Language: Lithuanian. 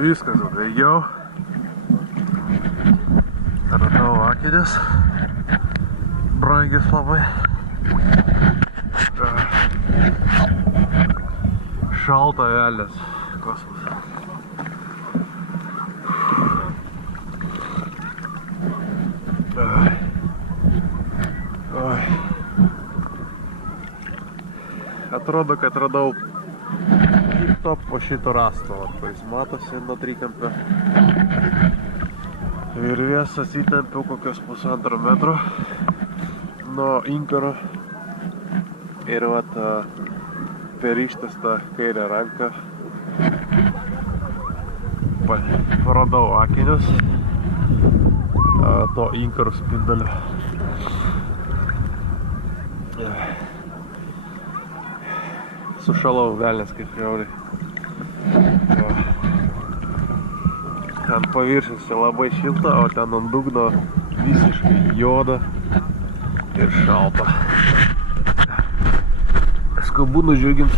Viskas, baigiau. Radau akinius. Brangius labai. Šalta velnias. Kosmos. Atrodo, kad radau to po šito rasto, jis matosi nuo trikampio. Ir jas atsitempiau kokios 1,5 metro nuo inkaro. Ir vat per ištestą kairę ranką paradau akinius to inkaro spindalio. Sušalau velnias kaip žiauriai. Ant paviršiaus čia labai šilta, o ten ant dugno visiškai juoda ir šalta. Skubu nudžiugint